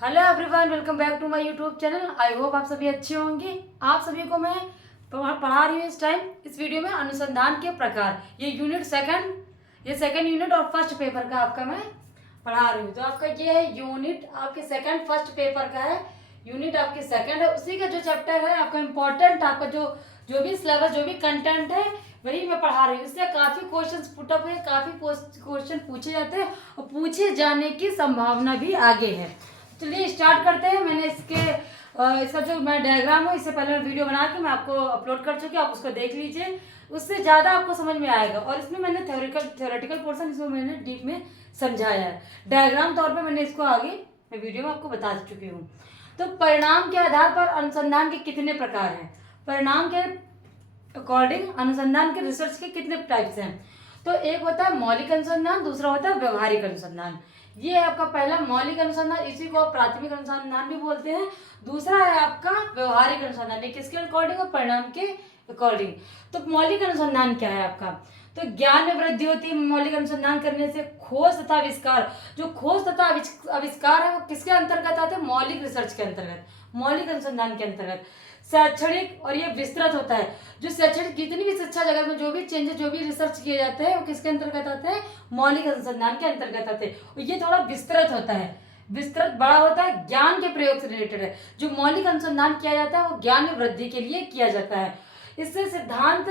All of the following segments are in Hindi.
Hello everyone, welcome back to my YouTube channel. I hope आप सभी अच्छे होंगे। आप सभी को मैं पढ़ा रही हूँ इस टाइम इस वीडियो में अनुसंधान के प्रकार। ये सेकंड यूनिट और फर्स्ट पेपर का आपका मैं पढ़ा रही हूँ। तो आपका ये है यूनिट आपके सेकंड फर्स्ट पेपर का है। यूनिट आपकी सेकंड है, उसी का जो चैप्टर है आपका इम्पोर्टेंट, आपका जो जो भी सिलेबस जो भी कंटेंट है वही मैं पढ़ा रही हूँ। इससे काफी क्वेश्चन पुटअप है, काफी क्वेश्चन पूछे जाते हैं और पूछे जाने की संभावना भी आगे है। चलिए स्टार्ट करते हैं। मैंने इसका जो मैं डायग्राम है इससे पहले वीडियो बना के मैं आपको अपलोड कर चुकी हूँ, आप उसको देख लीजिए, उससे ज़्यादा आपको समझ में आएगा। और इसमें मैंने थ्योरेटिकल पोर्शन इसमें मैंने डीप में समझाया है। डायग्राम तौर पे मैंने इसको आगे मैं वीडियो में आपको बता चुकी हूँ। तो परिणाम के आधार पर अनुसंधान के कितने प्रकार हैं? परिणाम के अकॉर्डिंग अनुसंधान के रिसर्च के कितने टाइप्स हैं? तो एक होता है मौलिक अनुसंधान, दूसरा होता है व्यवहारिक अनुसंधान। ये है आपका पहला मौलिक अनुसंधान, इसी को आप प्राथमिक अनुसंधान भी बोलते हैं। दूसरा है आपका व्यवहारिक अनुसंधान, ये किसके अकॉर्डिंग और परिणाम के अकॉर्डिंग। तो मौलिक अनुसंधान क्या है आपका? तो ज्ञान में वृद्धि होती है मौलिक अनुसंधान करने से। खोज तथा आविष्कार, जो खोज तथा आविष्कार है वो किसके अंतर्गत आते हैं? मौलिक रिसर्च के अंतर्गत, मौलिक अनुसंधान के अंतर्गत। शैक्षणिक और ये विस्तृत होता है, जो शैक्षणिक जितनी भी शिक्षा जगत में जो भी चेंजेस जो भी रिसर्च किए जाते हैं वो किसके अंतर्गत आते हैं? मौलिक अनुसंधान के अंतर्गत आते हैं। और ये थोड़ा विस्तृत होता है, विस्तृत बड़ा होता है, ज्ञान के प्रयोग से रिलेटेड है। जो मौलिक अनुसंधान किया जाता है वो ज्ञान में वृद्धि के लिए किया जाता है। इससे सिद्धांत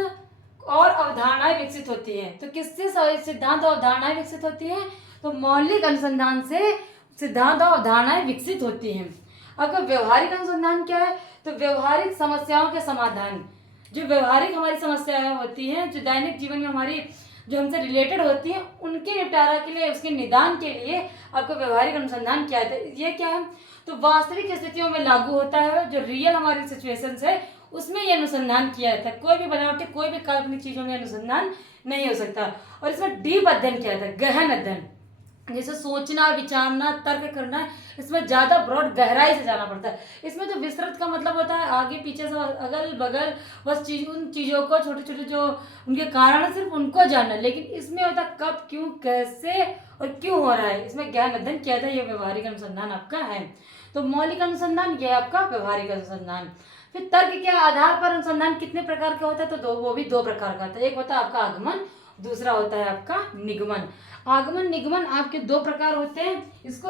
और अवधारणाएं विकसित होती हैं। तो किससे सिद्धांत और अवधारणाएं विकसित होती हैं? तो मौलिक अनुसंधान से सिद्धांत और अवधारणाएं विकसित होती हैं। अगर व्यवहारिक अनुसंधान क्या है? तो व्यवहारिक समस्याओं के समाधान, जो व्यवहारिक हमारी समस्याएं होती हैं, जो दैनिक जीवन में हमारी जो हमसे रिलेटेड होती हैं, उनके निपटारा के लिए, उसके निदान के लिए आपको व्यवहारिक अनुसंधान किया जाता है। ये क्या है? तो वास्तविक स्थितियों में लागू होता है, जो रियल हमारी सिचुएशंस है उसमें ये अनुसंधान किया जाता है। कोई भी बनावटी, कोई भी काल्पनिक चीजों में अनुसंधान नहीं हो सकता। और इसमें डीप अध्ययन किया जाता है, गहन अध्ययन, जैसे सोचना, विचारना, तर्क करना, इसमें ज्यादा ब्रॉड गहराई से जाना पड़ता है। इसमें तो विस्तृत का मतलब होता है आगे पीछे से अगल बगल बस उन चीजों को, छोटे छोटे जो उनके कारण है सिर्फ उनको जानना। लेकिन इसमें होता है कब, क्यों, कैसे और क्यों हो रहा है, इसमें ज्ञान अध्ययन किया था। ये व्यवहारिक अनुसंधान आपका है। तो मौलिक अनुसंधान ये आपका व्यवहारिक अनुसंधान। फिर तर्क के आधार पर अनुसंधान कितने प्रकार का होता है? तो वो भी दो प्रकार का होता है। एक होता है आपका आगमन, दूसरा होता है आपका निगमन। आगमन निगमन आपके दो प्रकार होते हैं। इसको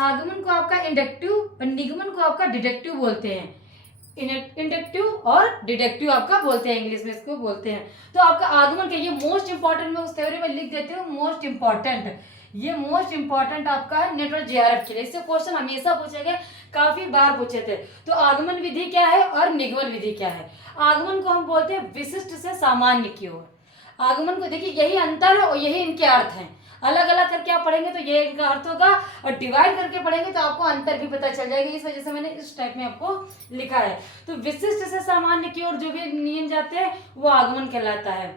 आगमन को आपका इंडक्टिव और निगमन को आपका डिडक्टिव बोलते हैं। इंडक्टिव और डिडक्टिव आपका बोलते हैं, इंग्लिश में इसको बोलते हैं। तो आपका आगमन क्या, ये मोस्ट इंपॉर्टेंट, मैं उस थ्योरी में लिख देती हूँ मोस्ट इंपॉर्टेंट। ये मोस्ट इंपॉर्टेंट आपका है नेट और जेआरएफ के लिए। इससे क्वेश्चन हमेशा पूछे गए, काफी बार पूछे थे। तो आगमन विधि क्या है और निगमन विधि क्या है? आगमन को हम बोलते हैं विशिष्ट से सामान्य की ओर। आगमन को देखिए, यही अंतर है और यही इनके अर्थ हैं। अलग अलग करके आप पढ़ेंगे तो ये इनका अर्थ होगा, और डिवाइड करके पढ़ेंगे तो आपको अंतर भी पता चल जाएगा। इस वजह से मैंने इस टाइप में आपको लिखा है। तो विशिष्ट से सामान्य की ओर जो भी नियम जाते हैं वो आगमन कहलाता है,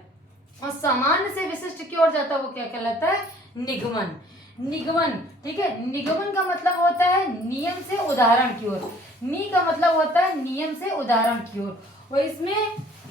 और सामान्य से विशिष्ट की ओर जाता है वो क्या कहलाता है? निगमन। निगमन, ठीक है। निगमन का मतलब होता है नियम से उदाहरण की ओर। नी का मतलब होता है नियम से उदाहरण की ओर, और इसमें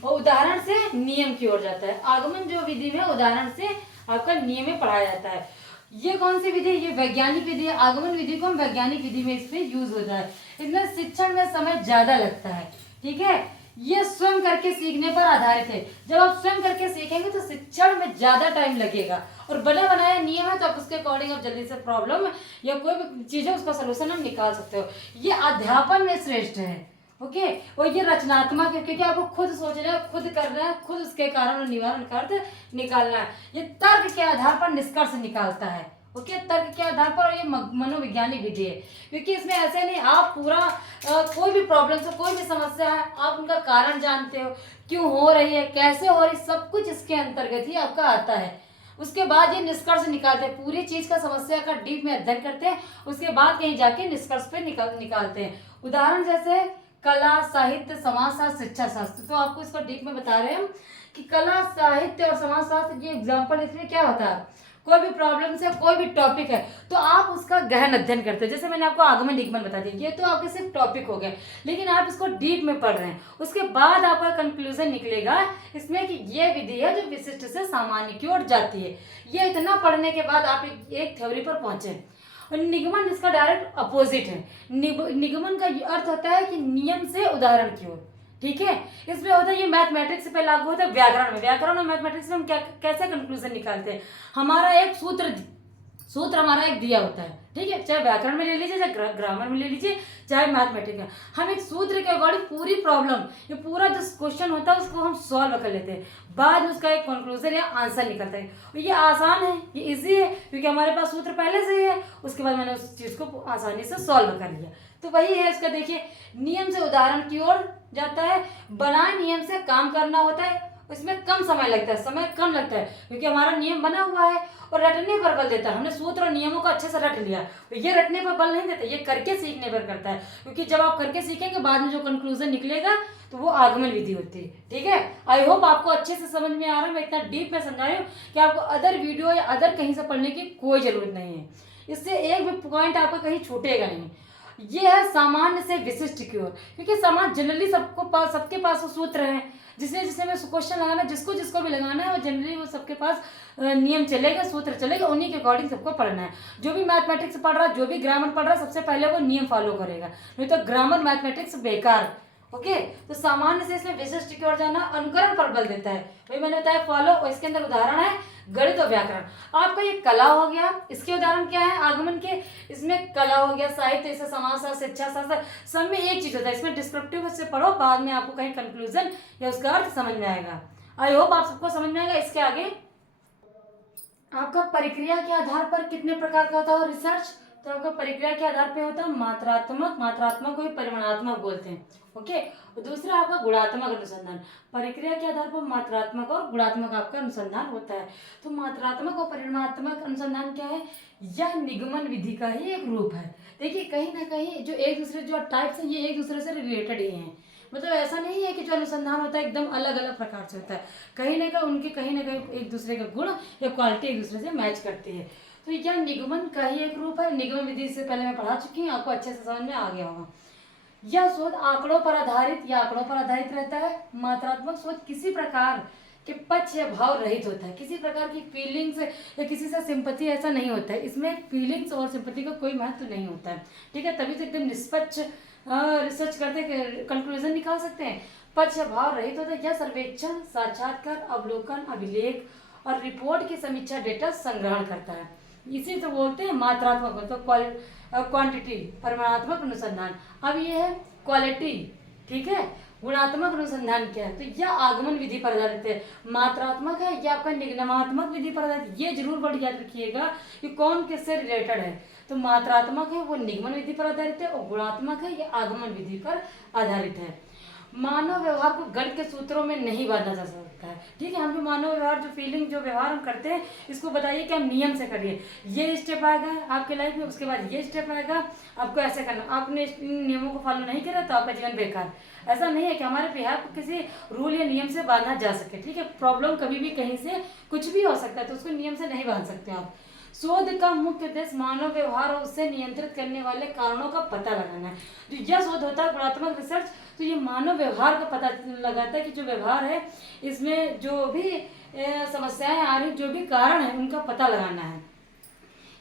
उदाहरण से नियम की ओर जाता है। आगमन जो विधि में उदाहरण से आपका नियम में पढ़ाया जाता है। ये कौन सी विधि? ये वैज्ञानिक विधि है। आगमन विधि को हम वैज्ञानिक विधि में इसमें यूज होता है। इसमें शिक्षण में समय ज्यादा लगता है, ठीक है। ये स्वयं करके सीखने पर आधारित है। जब आप स्वयं करके सीखेंगे तो शिक्षण में ज्यादा टाइम लगेगा, और बने बनाया नियम है तो आप उसके अकॉर्डिंग आप जल्दी से प्रॉब्लम या कोई भी चीज है उसका सोल्यूशन हम निकाल सकते हो। ये अध्यापन में श्रेष्ठ है, ओके। और ये रचनात्मक है, क्योंकि आपको खुद सोचना है, खुद करना है, खुद उसके कारण और निवारण का अर्थ निकालना है। ये तर्क के आधार पर निष्कर्ष निकालता है, ओके। तर्क के आधार पर ये मनोवैज्ञानिक विधि है, क्योंकि इसमें ऐसे नहीं आप पूरा कोई भी प्रॉब्लम से, कोई भी समस्या है, आप उनका कारण जानते हो, क्यों हो रही है, कैसे हो रही, सब कुछ इसके अंतर्गत ही आपका आता है। उसके बाद ये निष्कर्ष निकालते हैं, पूरी चीज का समस्या का डीप में अध्ययन करते हैं, उसके बाद कहीं जाके निष्कर्ष पे निकालते हैं। उदाहरण जैसे कला, साहित्य, समाजशास्त्र, शिक्षा शास्त्र। तो आपको इसको डीप में बता रहे हैं हम कि कला, साहित्य और समाजशास्त्र, ये एग्जाम्पल इसमें क्या होता है? कोई भी प्रॉब्लम से, कोई भी टॉपिक है तो आप उसका गहन अध्ययन करते हैं। जैसे मैंने आपको आगमन निगमन बता दिया, ये तो आपके सिर्फ टॉपिक हो गए, लेकिन आप इसको डीप में पढ़ रहे हैं। उसके बाद आपका कंक्लूजन निकलेगा इसमें कि ये विधि है जो विशिष्ट से सामान्य की ओर जाती है। ये इतना पढ़ने के बाद आप एक थ्योरी पर पहुंचे, और निगमन इसका डायरेक्ट अपोजिट है। निगमन का अर्थ होता है कि नियम से उदाहरण की ओर, ठीक है। इसमें होता है ये मैथमेटिक्स पे लागू होता है व्याकरण में। व्याकरण और मैथमेटिक्स में हम क्या कैसे कंक्लूजन निकालते हैं, हमारा एक सूत्र हमारा एक दिया होता है, ठीक है। चाहे व्याकरण में ले लीजिए, चाहे ग्रामर में ले लीजिए, चाहे मैथमेटिक्स में, हम एक सूत्र के अकॉर्डिंग पूरी प्रॉब्लम, ये पूरा जो क्वेश्चन होता है उसको हम सॉल्व कर लेते हैं, बाद में उसका एक कंक्लूजन या आंसर निकलता है। और ये आसान है, ये इजी है, क्योंकि हमारे पास सूत्र पहले से ही है, उसके बाद मैंने उस चीज़ को आसानी से सॉल्व कर लिया। तो वही है इसका, देखिए नियम से उदाहरण की ओर जाता है, बनाए नियम से काम करना होता है, इसमें कम समय लगता है, समय कम लगता है, क्योंकि हमारा नियम बना हुआ है और रटने पर बल देता है। हमने सूत्र और नियमों को अच्छे से रट लिया, तो ये रटने पर बल नहीं देता, ये करके सीखने पर करता है, क्योंकि जब आप करके सीखेंगे बाद में जो कंक्लूजन निकलेगा तो वो आगमन विधि होती है, ठीक है। आई होप आपको अच्छे से समझ में आ रहा है, मैं इतना डीप में समझा रही हूँ कि आपको अदर वीडियो या अदर कहीं से पढ़ने की कोई जरूरत नहीं है, इससे एक भी पॉइंट आपका कहीं छूटेगा नहीं। ये है सामान्य से विशिष्ट की ओर, क्योंकि समाज जनरली सबके पास वो सूत्र है, जिसमें में क्वेश्चन लगाना, जिसको भी लगाना है वो जनरली वो सबके पास नियम चलेगा, सूत्र चलेगा, उन्हीं के अकॉर्डिंग सबको पढ़ना है। जो भी मैथमेटिक्स पढ़ रहा है, जो भी ग्रामर पढ़ रहा है, सबसे पहले वो नियम फॉलो करेगा, नहीं तो ग्रामर मैथमेटिक्स बेकार। ओके, तो सामान्य से इसमें विशिष्ट की ओर जाना अनुकरण पर बल देता है, वही मैंने बताया फॉलो, और इसके अंदर उदाहरण है गणित और व्याकरण। आपका ये कला हो गया, इसके उदाहरण क्या है आगमन के, इसमें कला हो गया, साहित्य, इसे समाजशास्त्र, शिक्षा शास्त्र, सब में एक चीज होता है, इसमें डिस्क्रिप्टिव से पढ़ो, बाद में आपको कहीं कंक्लूजन या उसका अर्थ समझ में आएगा। आई होप आप सबको समझ में आएगा। इसके आगे आपका प्रक्रिया के आधार पर कितने प्रकार का होता है रिसर्च, तो आपका प्रक्रिया के आधार पे होता है मात्रात्मक को ही परिमाणात्मक बोलते हैं, ओके। और दूसरा आपका गुणात्मक अनुसंधान, प्रक्रिया के आधार पर मात्रात्मक और गुणात्मक आपका अनुसंधान होता है। तो मात्रात्मक और परिमाणात्मक अनुसंधान क्या है, यह निगमन विधि का ही एक रूप है। देखिए कहीं ना कहीं जो एक दूसरे जो टाइप्स हैं ये एक दूसरे से रिलेटेड ही हैं, मतलब ऐसा नहीं है कि जो अनुसंधान होता है एकदम अलग अलग प्रकार से होता है, कहीं ना कहीं एक दूसरे का गुण या क्वालिटी एक दूसरे से मैच करती है। तो यह निगमन का ही एक रूप है। निगमन विधि से पहले मैं पढ़ा चुकी हूँ, आपको अच्छे से समझ में आ गया होगा। यह शोध आंकड़ों पर आधारित रहता है। मात्रात्मक शोध किसी प्रकार के पक्ष या भाव रहित होता है, किसी प्रकार की फीलिंग्स या किसी से सिंपैथी ऐसा नहीं होता है, इसमें फीलिंग्स और सिंपैथी का कोई महत्व नहीं होता है, ठीक है। तभी तो एकदम निष्पक्ष रिसर्च करते कंक्लूजन निकाल सकते हैं। पक्ष या भाव रहित होता है। यह सर्वेक्षण, साक्षात्कार, अवलोकन, अभिलेख और रिपोर्ट की समीक्षा डेटा संग्रहण करता है, इसी से बोलते हैं मात्रात्मक, तो क्वांटिटी, परिमाणात्मक अनुसंधान। अब ये है क्वालिटी, ठीक है। गुणात्मक अनुसंधान क्या है, तो यह आगमन विधि पर आधारित है। मात्रात्मक है यह आपका निगमनात्मक विधि पर आधारित, ये जरूर बड़ी याद रखिएगा कि कौन किससे रिलेटेड है। तो मात्रात्मक है वो निगमन विधि पर आधारित है, और गुणात्मक है ये आगमन विधि पर आधारित है। मानव व्यवहार को गणित के सूत्रों में नहीं बांधा जा सकता है, ठीक है। हम जो मानव व्यवहार, जो फीलिंग, जो व्यवहार हम करते हैं, इसको बताइए कि हम नियम से करिए, ये स्टेप आएगा आपके लाइफ में, उसके बाद ये स्टेप आएगा, आपको ऐसे करना। आपने इन नियमों को फॉलो नहीं किया तो आपका जीवन बेकार। ऐसा नहीं है कि हमारे बिहार को किसी रूल या नियम से बांधा जा सके, ठीक है। प्रॉब्लम कभी भी कहीं से कुछ भी हो सकता है, तो उसको नियम से नहीं बांध सकते आप। शोध का मुख्य उद्देश्य मानव व्यवहार और उससे नियंत्रित करने वाले कारणों का पता लगाना है। जो यह शोध होता है गुणात्मक रिसर्च, तो ये मानव व्यवहार का पता लगाता है कि जो व्यवहार है इसमें जो भी समस्याएं आ रही, जो भी कारण है उनका पता लगाना है।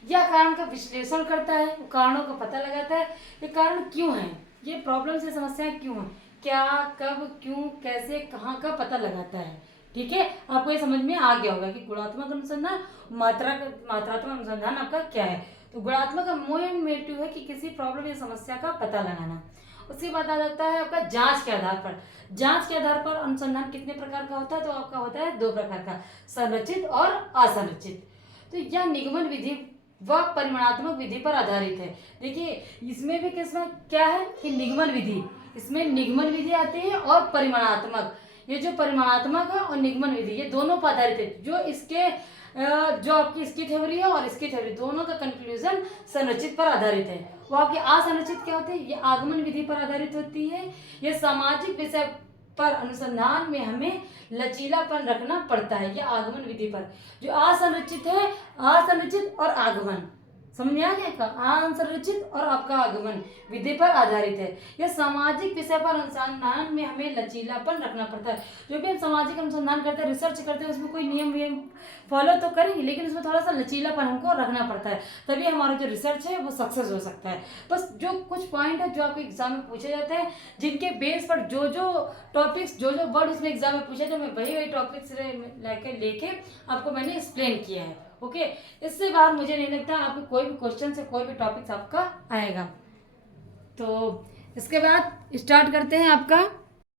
यह कारण का विश्लेषण करता है, कारणों का पता लगाता है, ये कारण क्यों है, ये प्रॉब्लम से समस्याएं क्यों है, क्या, कब, क्यों, कैसे, कहाँ का पता लगाता है, ठीक है। आपको ये समझ में आ गया होगा कि गुणात्मक अनुसंधान, मात्रात्मक अनुसंधान आपका क्या है। तो गुणात्मक का मेन मोटिव है कि किसी प्रॉब्लम या समस्या का पता लगाना। उसके बाद आ जाता है आपका जांच के आधार पर। जांच के आधार पर अनुसंधान कितने प्रकार का होता है, तो आपका होता है 2 प्रकार का, संरचित और असंरचित। तो यह निगमन विधि व परिमाणात्मक विधि पर आधारित है। देखिए इसमें भी किसमें क्या है कि निगमन विधि, इसमें निगमन विधि आती है और परिमाणात्मक, ये जो परिमाणात्मक है और निगमन विधि ये दोनों पर आधारित है। जो आपकी इसकी थ्योरी है और इसकी थ्योरी, दोनों का कंक्लूजन संरचित पर आधारित है। वो आपकी असंरचित क्या होती है, ये आगमन विधि पर आधारित होती है। ये सामाजिक विषय पर अनुसंधान में हमें लचीलापन रखना पड़ता है, ये आगमन विधि पर। जो असंरचित है, असंरचित और आगमन, समझ में आ गया का असंरचित और आपका आगमन विधि पर आधारित है। यह सामाजिक विषय पर अनुसंधान में हमें लचीलापन रखना पड़ता है। जो भी हम सामाजिक अनुसंधान करते हैं, रिसर्च करते हैं, उसमें कोई नियम वियम फॉलो तो करेंगे, लेकिन उसमें थोड़ा सा लचीलापन हमको रखना पड़ता है, तभी हमारा जो रिसर्च है वो सक्सेस हो सकता है। बस जो कुछ पॉइंट है जो आपको एग्जाम में पूछे जाते हैं, जिनके बेस पर जो जो टॉपिक्स जो जो वर्ड उसमें एग्जाम में पूछे थे, मैं वही टॉपिक्स लेके आपको मैंने एक्सप्लेन किया है। ओके, इससे बाहर मुझे नहीं लगता आपको कोई भी क्वेश्चन से कोई भी टॉपिक्स आपका आएगा। तो इसके बाद स्टार्ट करते हैं आपका